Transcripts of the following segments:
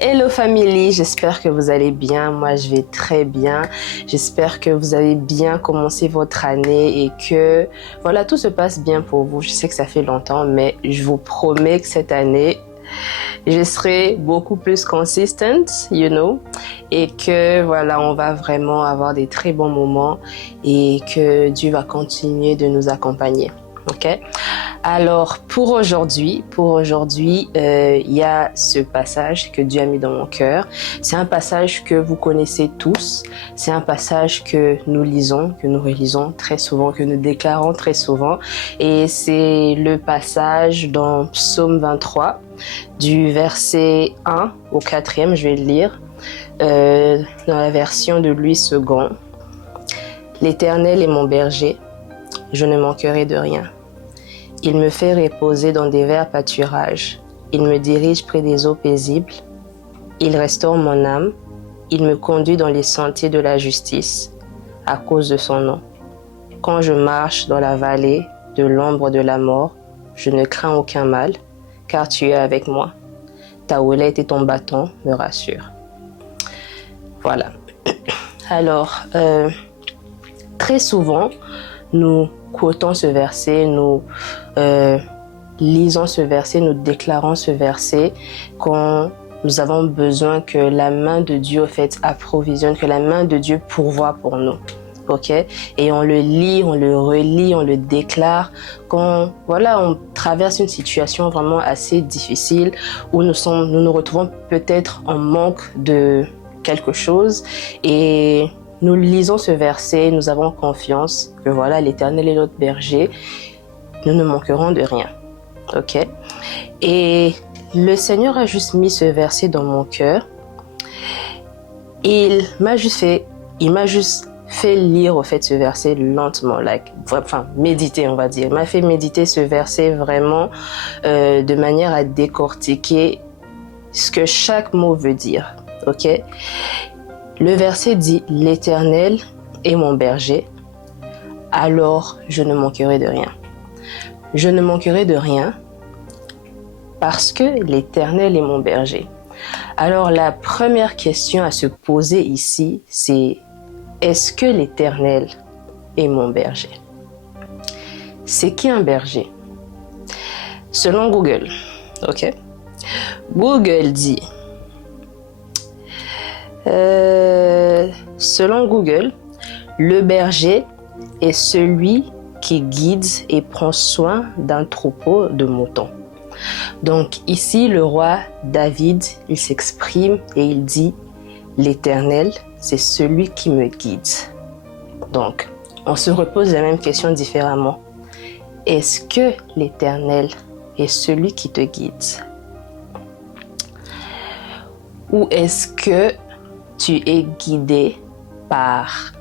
Hello family, j'espère que vous allez bien. Moi, je vais très bien. J'espère que vous avez bien commencé votre année et que voilà, tout se passe bien pour vous. Je sais que ça fait longtemps, mais je vous promets que cette année, je serai beaucoup plus consistent, et que voilà, on va vraiment avoir des très bons moments et que Dieu va continuer de nous accompagner. Ok? Alors pour aujourd'hui, il y a ce passage que Dieu a mis dans mon cœur. C'est un passage que vous connaissez tous. C'est un passage que nous lisons, que nous relisons très souvent, que nous déclarons très souvent. Et c'est le passage dans Psaume 23, du verset 1 au 4e, je vais le lire, dans la version de Louis II. L'Éternel est mon berger, je ne manquerai de rien. Il me fait reposer dans des verts pâturages. Il me dirige près des eaux paisibles. Il restaure mon âme. Il me conduit dans les sentiers de la justice, à cause de son nom. Quand je marche dans la vallée de l'ombre de la mort, je ne crains aucun mal, car tu es avec moi. Ta houlette et ton bâton me rassurent. Voilà. Alors, très souvent, nous quotons ce verset, nous lisons ce verset, nous déclarons ce verset quand nous avons besoin que la main de Dieu, en fait, approvisionne, que la main de Dieu pourvoie pour nous. Ok? Et on le lit, on le relit, on le déclare quand, voilà, on traverse une situation vraiment assez difficile où nous nous retrouvons peut-être en manque de quelque chose et nous lisons ce verset, nous avons confiance que voilà, l'Éternel est notre berger, nous ne manquerons de rien. Ok? Et le Seigneur a juste mis ce verset dans mon cœur. Il m'a juste fait lire au fait ce verset lentement, méditer, on va dire. Il m'a fait méditer ce verset vraiment de manière à décortiquer ce que chaque mot veut dire. Ok? Le verset dit « L'Éternel est mon berger, alors je ne manquerai de rien. » Je ne manquerai de rien parce que l'Éternel est mon berger. Alors la première question à se poser ici, c'est « Est-ce que l'Éternel est mon berger ?» C'est qui un berger? Selon Google, ok? Google dit... selon Google, le berger est celui qui guide et prend soin d'un troupeau de moutons. Donc ici, le roi David, il s'exprime et il dit « L'Éternel, c'est celui qui me guide. » Donc, on se repose la même question différemment. Est-ce que l'Éternel est celui qui te guide? Ou est-ce que tu es guidé par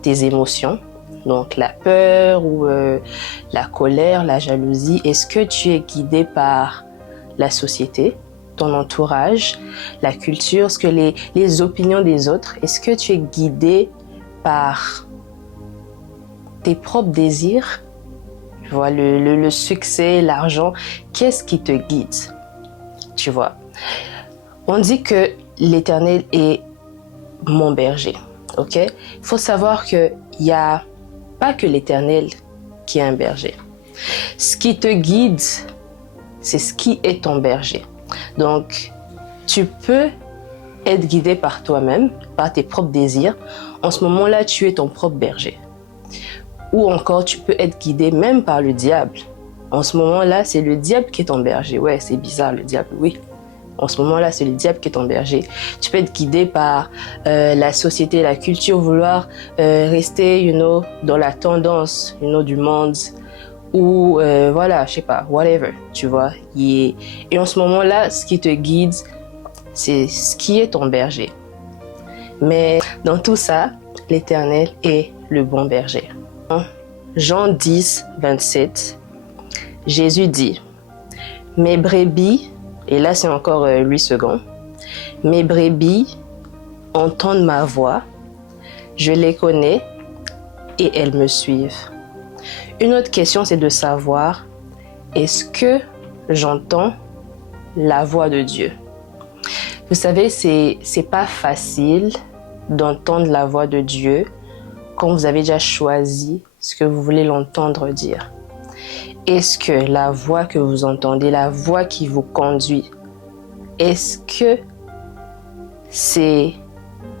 tes émotions, donc la peur ou la colère, la jalousie? Est-ce que tu es guidé par la société, ton entourage, la culture, ce que les opinions des autres? Est-ce que tu es guidé par tes propres désirs? Tu vois, le succès, l'argent, qu'est-ce qui te guide? Tu vois, on dit que l'Éternel est mon berger, ok? Il faut savoir qu'il n'y a pas que l'Éternel qui est un berger. Ce qui te guide, c'est ce qui est ton berger. Donc, tu peux être guidé par toi-même, par tes propres désirs. En ce moment-là, tu es ton propre berger. Ou encore, tu peux être guidé même par le diable. En ce moment-là, c'est le diable qui est ton berger. Ouais, c'est bizarre, le diable, oui. En ce moment-là, c'est le diable qui est ton berger. Tu peux être guidé par la société, la culture, vouloir rester, dans la tendance, du monde. Ou, voilà, je sais pas, whatever, tu vois. Et en ce moment-là, ce qui te guide, c'est ce qui est ton berger. Mais dans tout ça, l'Éternel est le bon berger. Jean 10, 27, Jésus dit « Mes brebis » et là, c'est encore Louis II. « Mes brebis entendent ma voix, je les connais et elles me suivent. » Une autre question, c'est de savoir, est-ce que j'entends la voix de Dieu? Vous savez, c'est pas facile d'entendre la voix de Dieu quand vous avez déjà choisi ce que vous voulez l'entendre dire. Est-ce que la voix que vous entendez, la voix qui vous conduit, est-ce que c'est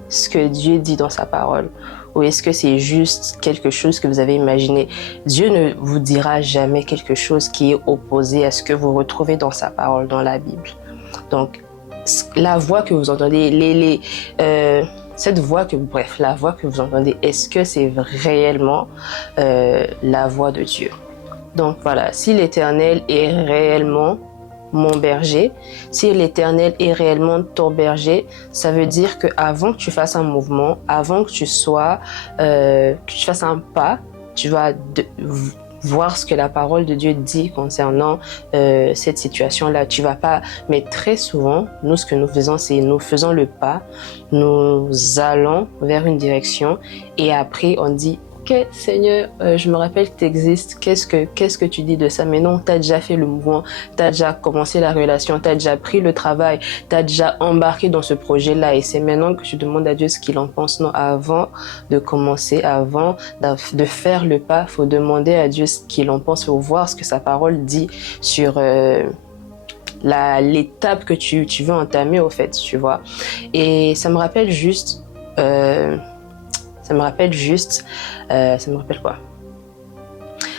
ce que Dieu dit dans sa parole? Ou est-ce que c'est juste quelque chose que vous avez imaginé? Dieu ne vous dira jamais quelque chose qui est opposé à ce que vous retrouvez dans sa parole, dans la Bible. Donc, la voix que vous entendez, cette voix la voix que vous entendez, est-ce que c'est réellement la voix de Dieu? Donc voilà, si l'Éternel est réellement mon berger, si l'Éternel est réellement ton berger, ça veut dire que avant que tu fasses un mouvement, avant que tu fasses un pas, tu vas voir ce que la parole de Dieu dit concernant cette situation-là. Tu vas pas, mais très souvent, nous, ce que nous faisons, c'est nous faisons le pas, nous allons vers une direction et après on dit: ok, Seigneur, je me rappelle que tu existes, qu'est-ce que tu dis de ça? Mais non, tu as déjà fait le mouvement, tu as déjà commencé la relation, tu as déjà pris le travail, tu as déjà embarqué dans ce projet-là et c'est maintenant que tu demandes à Dieu ce qu'il en pense. Non, avant de commencer, avant de faire le pas, il faut demander à Dieu ce qu'il en pense, il faut voir ce que sa parole dit sur l'étape que tu veux entamer au fait, tu vois. Et ça me rappelle juste... ça me rappelle quoi?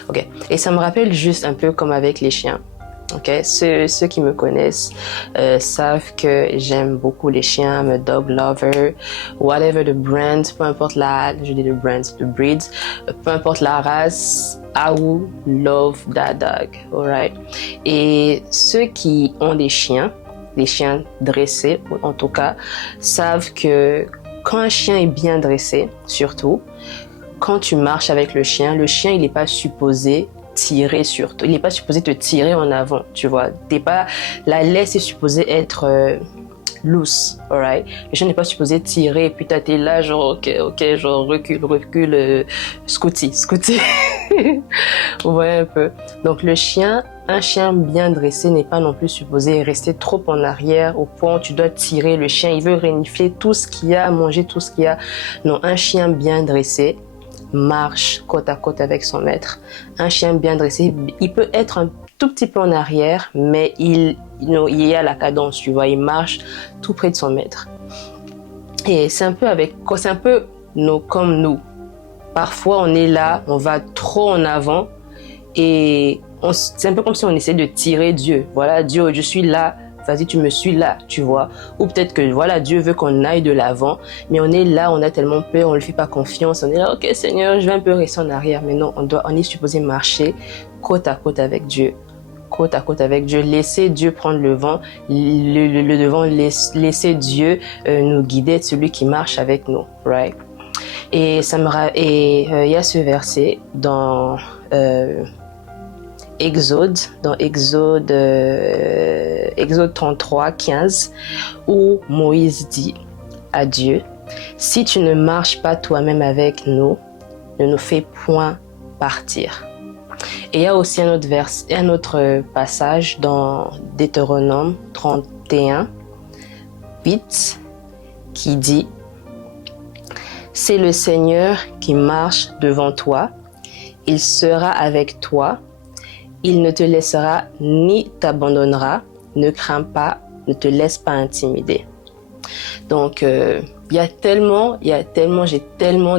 Ok. Et ça me rappelle juste un peu comme avec les chiens. Ok. Ceux qui me connaissent savent que j'aime beaucoup les chiens. I'm a dog lover. Whatever the brand, peu importe the breed, peu importe la race, I will love that dog. Alright. Et ceux qui ont des chiens dressés, en tout cas, savent que quand un chien est bien dressé, surtout, quand tu marches avec le chien, il n'est pas supposé tirer sur toi. Il n'est pas supposé te tirer en avant, tu vois. La laisse est supposée être loose, alright? Le chien n'est pas supposé tirer et puis t'es là, genre, ok, genre, recule, scouty. Vous voyez un peu. Donc, un chien bien dressé n'est pas non plus supposé rester trop en arrière au point où tu dois tirer le chien. Il veut renifler tout ce qu'il y a, manger tout ce qu'il y a. Non, un chien bien dressé marche côte à côte avec son maître. Un chien bien dressé, il peut être un tout petit peu en arrière, mais il est à la cadence, tu vois. Il marche tout près de son maître. Et c'est un peu comme nous. Parfois, on est là, on va trop en avant et c'est un peu comme si on essaie de tirer Dieu. Voilà, Dieu, je suis là, vas-y, tu me suis là, tu vois. Ou peut-être que, voilà, Dieu veut qu'on aille de l'avant, mais on est là, on a tellement peur, on ne lui fait pas confiance. On est là, ok, Seigneur, je vais un peu rester en arrière. Mais non, on est supposé marcher côte à côte avec Dieu. Côte à côte avec Dieu, laisser Dieu prendre le vent, le devant, laisser Dieu nous guider, être celui qui marche avec nous, right? Et il y a ce verset dans Exode 33, 15, où Moïse dit à Dieu: si tu ne marches pas toi-même avec nous, ne nous fais point partir. Et il y a aussi un autre passage dans Deutéronome 31, 8, qui dit: c'est le Seigneur qui marche devant toi, il sera avec toi, il ne te laissera ni t'abandonnera, ne crains pas, ne te laisse pas intimider. Donc, j'ai tellement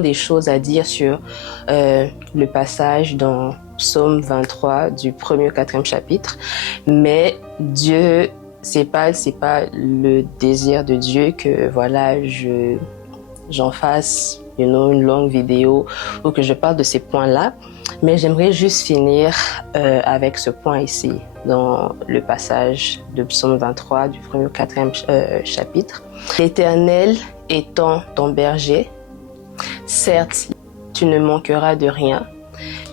des choses à dire sur le passage dans Psaume 23 du 1er au 4e chapitre, mais Dieu, c'est pas le désir de Dieu que voilà, j'en fasse une longue vidéo ou que je parle de ces points-là, mais j'aimerais juste finir avec ce point ici dans le passage de Psaume 23 du 1er au 4e chapitre. L'Éternel étant ton berger, certes tu ne manqueras de rien,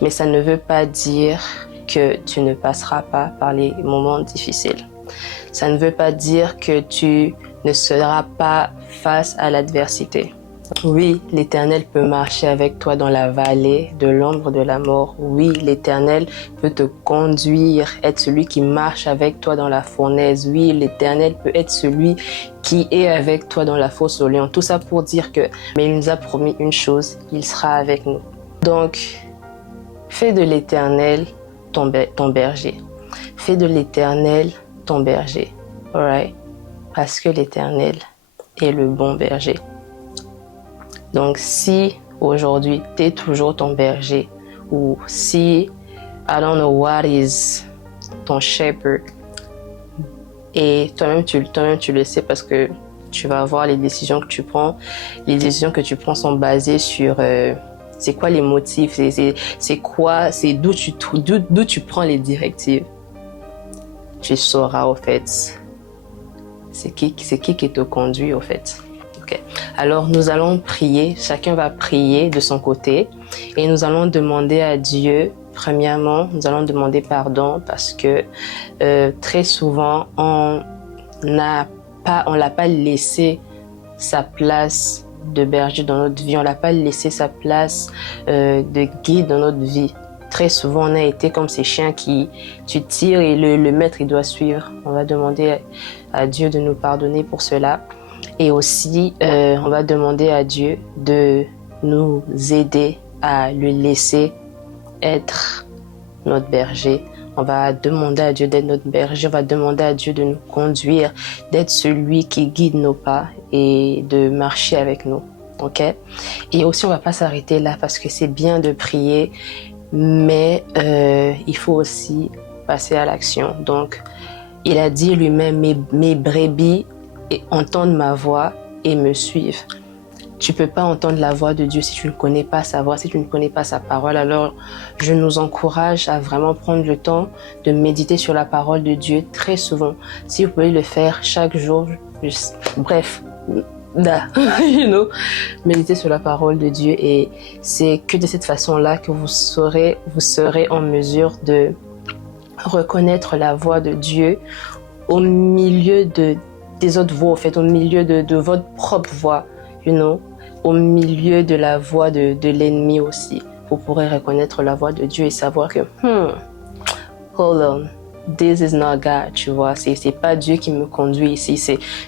mais ça ne veut pas dire que tu ne passeras pas par les moments difficiles. Ça ne veut pas dire que tu ne seras pas face à l'adversité. Oui, l'Éternel peut marcher avec toi dans la vallée de l'ombre de la mort. Oui, l'Éternel peut te conduire, être celui qui marche avec toi dans la fournaise. Oui, l'Éternel peut être celui qui est avec toi dans la fosse aux lions. Tout ça pour dire que, mais il nous a promis une chose, il sera avec nous. Donc, fais de l'Éternel ton berger. Fais de l'Éternel ton berger. Alright? Parce que l'Éternel est le bon berger. Donc, si aujourd'hui, tu es toujours ton berger, ou si, I don't know what is ton shepherd, et toi-même tu le sais parce que tu vas voir les décisions que tu prends. Les décisions que tu prends sont basées sur c'est quoi les motifs, c'est quoi, c'est d'où tu prends les directives. Tu sauras au fait c'est qui te conduit au fait. Okay. Alors nous allons prier, chacun va prier de son côté et nous allons demander à Dieu, premièrement, nous allons demander pardon parce que très souvent on l'a pas laissé sa place de berger dans notre vie, on l'a pas laissé sa place de guide dans notre vie. Très souvent, on a été comme ces chiens qui, tu tires et le maître, il doit suivre. On va demander à Dieu de nous pardonner pour cela. Et aussi, on va demander à Dieu de nous aider à le laisser être notre berger. On va demander à Dieu d'être notre berger. On va demander à Dieu de nous conduire, d'être celui qui guide nos pas et de marcher avec nous. Ok? Et aussi, on va pas s'arrêter là parce que c'est bien de prier, mais il faut aussi passer à l'action. Donc, il a dit lui-même, mes brebis entendent ma voix et me suivent. Tu peux pas entendre la voix de Dieu si tu ne connais pas sa voix, si tu ne connais pas sa parole. Alors, je nous encourage à vraiment prendre le temps de méditer sur la parole de Dieu très souvent. Si vous pouvez le faire chaque jour, bref, méditer sur la parole de Dieu, et c'est que de cette façon-là que vous serez en mesure de reconnaître la voix de Dieu au milieu des autres voix, en fait, au milieu de votre propre voix, au milieu de la voix de l'ennemi aussi. Vous pourrez reconnaître la voix de Dieu et savoir que, hold on, this is not God, tu vois, c'est pas Dieu qui me conduit ici,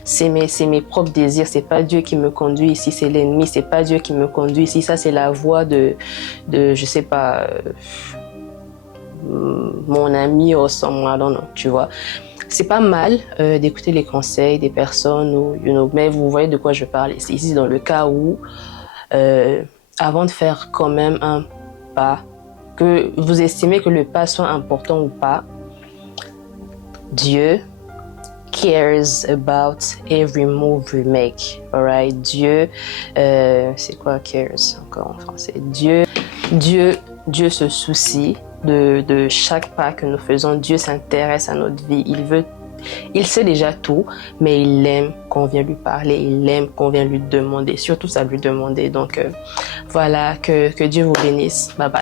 c'est mes propres désirs, c'est pas Dieu qui me conduit ici, c'est l'ennemi, c'est pas Dieu qui me conduit ici, ça c'est la voix de je sais pas, mon ami ou someone, I don't know, tu vois. C'est pas mal d'écouter les conseils des personnes, mais vous voyez de quoi je parle ici, dans le cas où, avant de faire quand même un pas, que vous estimez que le pas soit important ou pas, Dieu cares about every move we make, alright? Dieu, c'est quoi cares encore en français? Dieu se soucie de chaque pas que nous faisons. Dieu s'intéresse à notre vie. Il sait déjà tout, mais il aime qu'on vienne lui parler, il aime qu'on vienne lui demander, surtout ça lui demander. Donc voilà, que Dieu vous bénisse. Bye bye.